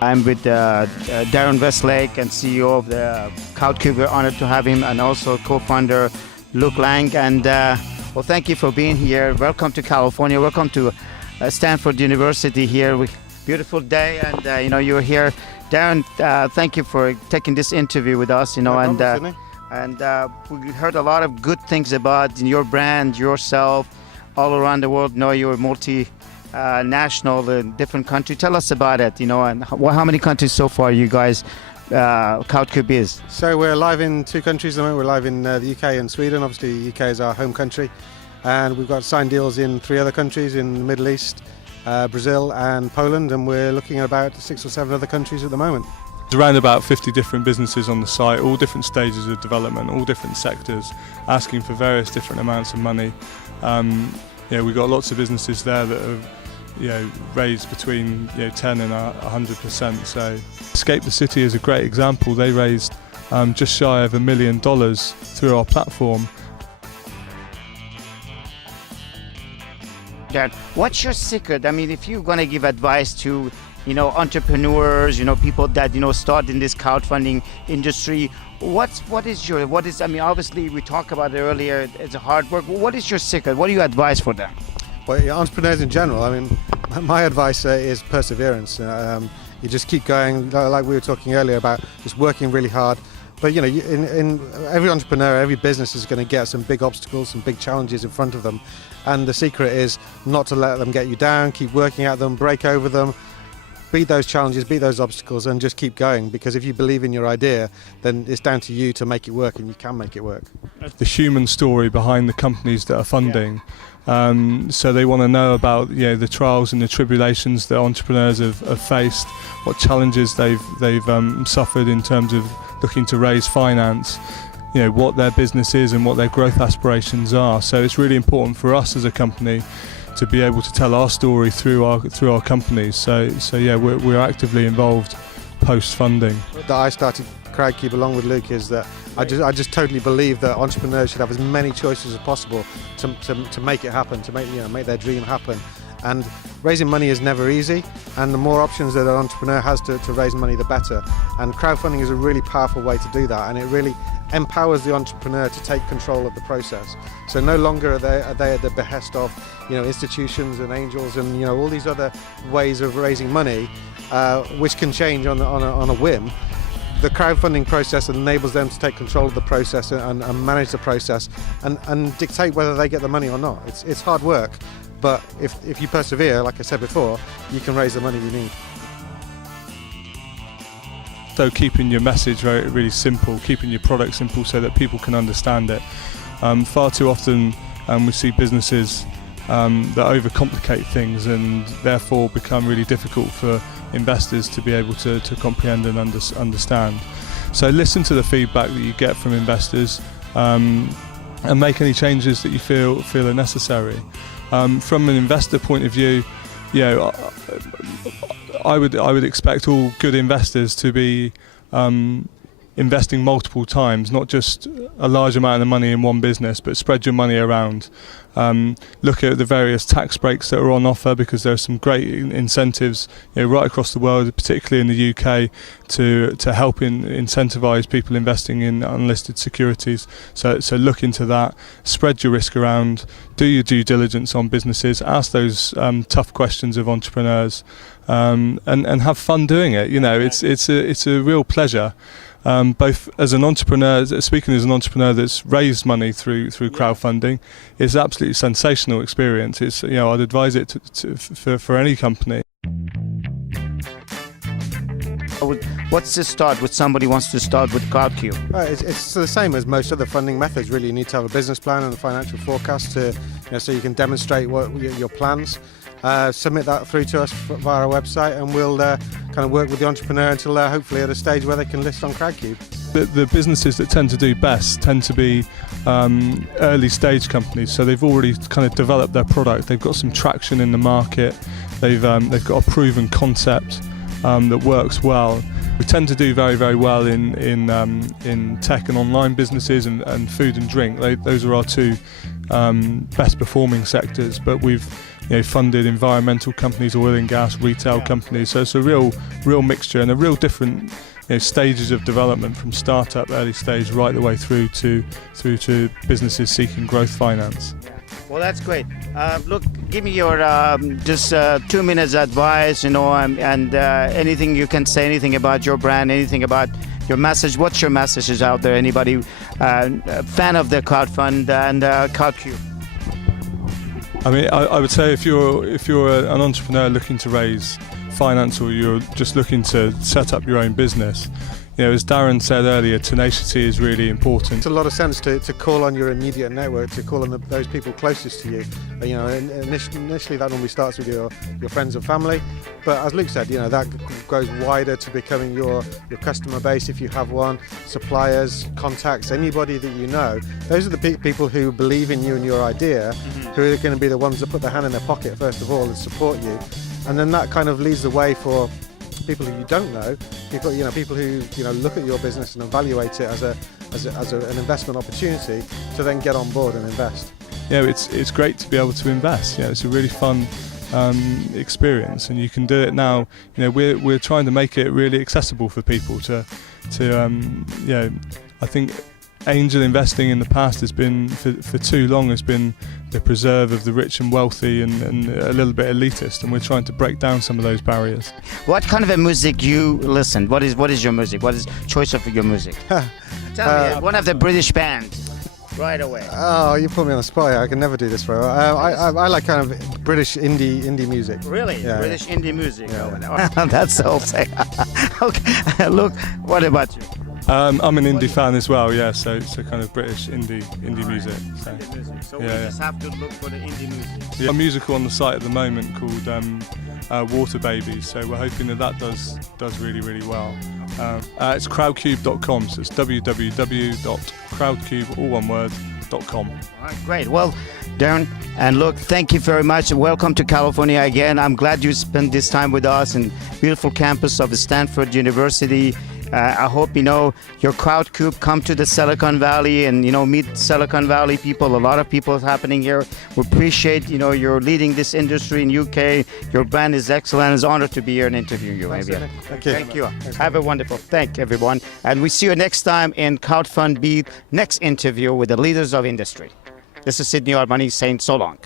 I'm with Darren Westlake and CEO of the GuardQ. We're honored to have him, and also co-founder Luke Lang. And well, thank you for being here. Welcome to California. Welcome to Stanford University here. Beautiful day, and you're here. Darren, thank you for taking this interview with us. And we heard a lot of good things about your brand, yourself, all around the world. You're multi-national in different countries. Tell us about it, and how many countries so far you guys, GuardQ is? So we're live in 2 countries at the moment. We're live in the UK and Sweden. Obviously, the UK is our home country. And we've got signed deals in 3 other countries in the Middle East, Brazil and Poland. And we're looking at about 6 or 7 other countries at the moment. There's around about 50 different businesses on the site, all different stages of development, all different sectors, asking for various different amounts of money. We've got lots of businesses there that have raised between 10 and 100%. So Escape the City is a great example. They raised just shy of $1 million through our platform. Dad, what's your secret? I mean, if you're going to give advice to entrepreneurs, people that start in this crowdfunding industry, obviously we talked about it earlier, it's a hard work. What is your secret? What do you advise for them? Well, entrepreneurs in general, my advice is perseverance. You just keep going, like we were talking earlier about just working really hard. But in every entrepreneur, every business is going to get some big obstacles, some big challenges in front of them. And the secret is not to let them get you down, keep working at them, break over them, beat those challenges, beat those obstacles, and just keep going. Because if you believe in your idea, then it's down to you to make it work, and you can make it work. The human story behind the companies that are funding. So they want to know about the trials and the tribulations that entrepreneurs have faced, what challenges they've suffered in terms of looking to raise finance, what their business is and what their growth aspirations are. So it's really important for us as a company to be able to tell our story through our companies. So we're actively involved post funding. That I started GuardQ along with Luke is that I just totally believe that entrepreneurs should have as many choices as possible to make it happen, to make their dream happen. And raising money is never easy, and the more options that an entrepreneur has to raise money, the better. And crowdfunding is a really powerful way to do that, and it really empowers the entrepreneur to take control of the process. So no longer are they at the behest of institutions and angels and all these other ways of raising money, which can change on a whim. The crowdfunding process enables them to take control of the process and manage the process and dictate whether they get the money or not. It's hard work, but if you persevere, like I said before, you can raise the money you need. So keeping your message really simple, keeping your product simple so that people can understand it. Far too often we see businesses that overcomplicate things and therefore become really difficult for investors to be able to comprehend and understand. So listen to the feedback that you get from investors and make any changes that you feel are necessary. From an investor point of view, I would expect all good investors to be investing multiple times, not just a large amount of money in one business, but spread your money around. Look at the various tax breaks that are on offer, because there are some great incentives right across the world, particularly in the UK, to help incentivise people investing in unlisted securities. So look into that, spread your risk around, do your due diligence on businesses, ask those tough questions of entrepreneurs, and have fun doing it. It's a real pleasure. Both as an entrepreneur, speaking as an entrepreneur that's raised money through crowdfunding, it's an absolutely sensational experience. It's I'd advise it for any company. What's the start with somebody wants to start with GuardQ? It's the same as most other funding methods. Really, you need to have a business plan and a financial forecast so you can demonstrate your plans. Submit that through to us via our website, and we'll kind of work with the entrepreneur until they're hopefully at a stage where they can list on GuardQ. The businesses that tend to do best tend to be early stage companies, so they've already kind of developed their product, they've got some traction in the market, they've got a proven concept that works well. We tend to do very, very well in tech and online businesses and food and drink. Those are our 2 best performing sectors, but we've funded environmental companies, oil and gas, retail companies. So it's a real mixture and a real different stages of development, from startup, early stage, right the way through to businesses seeking growth finance. Well, that's great. Look, give me your just 2 minutes advice, and anything you can say, anything about your brand, anything about your message. What's your messages out there? Anybody fan of the crowdfund and GuardQ? I mean, I would say if you're an entrepreneur looking to raise finance, or you're just looking to set up your own business, as Darren said earlier, tenacity is really important. It's a lot of sense to call on your immediate network, to call on those people closest to you. Initially that normally starts with your friends and family, but as Luke said, that goes wider to becoming your customer base if you have one, suppliers, contacts, anybody that you know. Those are the people who believe in you and your idea, who are going to be the ones that put their hand in their pocket first of all and support you, and then that kind of leads the way for people who you don't know, people who look at your business and evaluate it as an investment opportunity to then get on board and invest. Yeah, it's great to be able to invest. It's a really fun experience, and you can do it now. We're trying to make it really accessible for people to I think angel investing in the past has been, for too long, has been the preserve of the rich and wealthy and a little bit elitist, and we're trying to break down some of those barriers. What kind of a music you listen? What is your music? What is choice of your music? Tell me, one of the British bands. Right away. Oh, you put me on the spot. I can never do this very well. I like kind of British indie music. Really? Yeah, British indie music. Yeah. Oh, that's the whole thing. Okay. Look, what about you? I'm an indie fan as well, so kind of British indie music. So, Indie music. So we Yeah, just have to look for the indie music. yeah. A musical on the site at the moment called Water Babies, so we're hoping that does really well. It's crowdcube.com, so it's www.crowdcube, all one word, .com. All right, great. Well, Darren and Luke, thank you very much. Welcome to California again. I'm glad you spent this time with us in beautiful campus of Stanford University. I hope your GuardQ come to the Silicon Valley and meet Silicon Valley people. A lot of people is happening here. We appreciate you're leading this industry in UK. Your brand is excellent. It's an honor to be here and interview you. Thank you. Thank you. Have a wonderful. Thank everyone, and we see you next time in Crowdfund Beat. Next interview with the leaders of industry. This is Sydney Armani saying so long.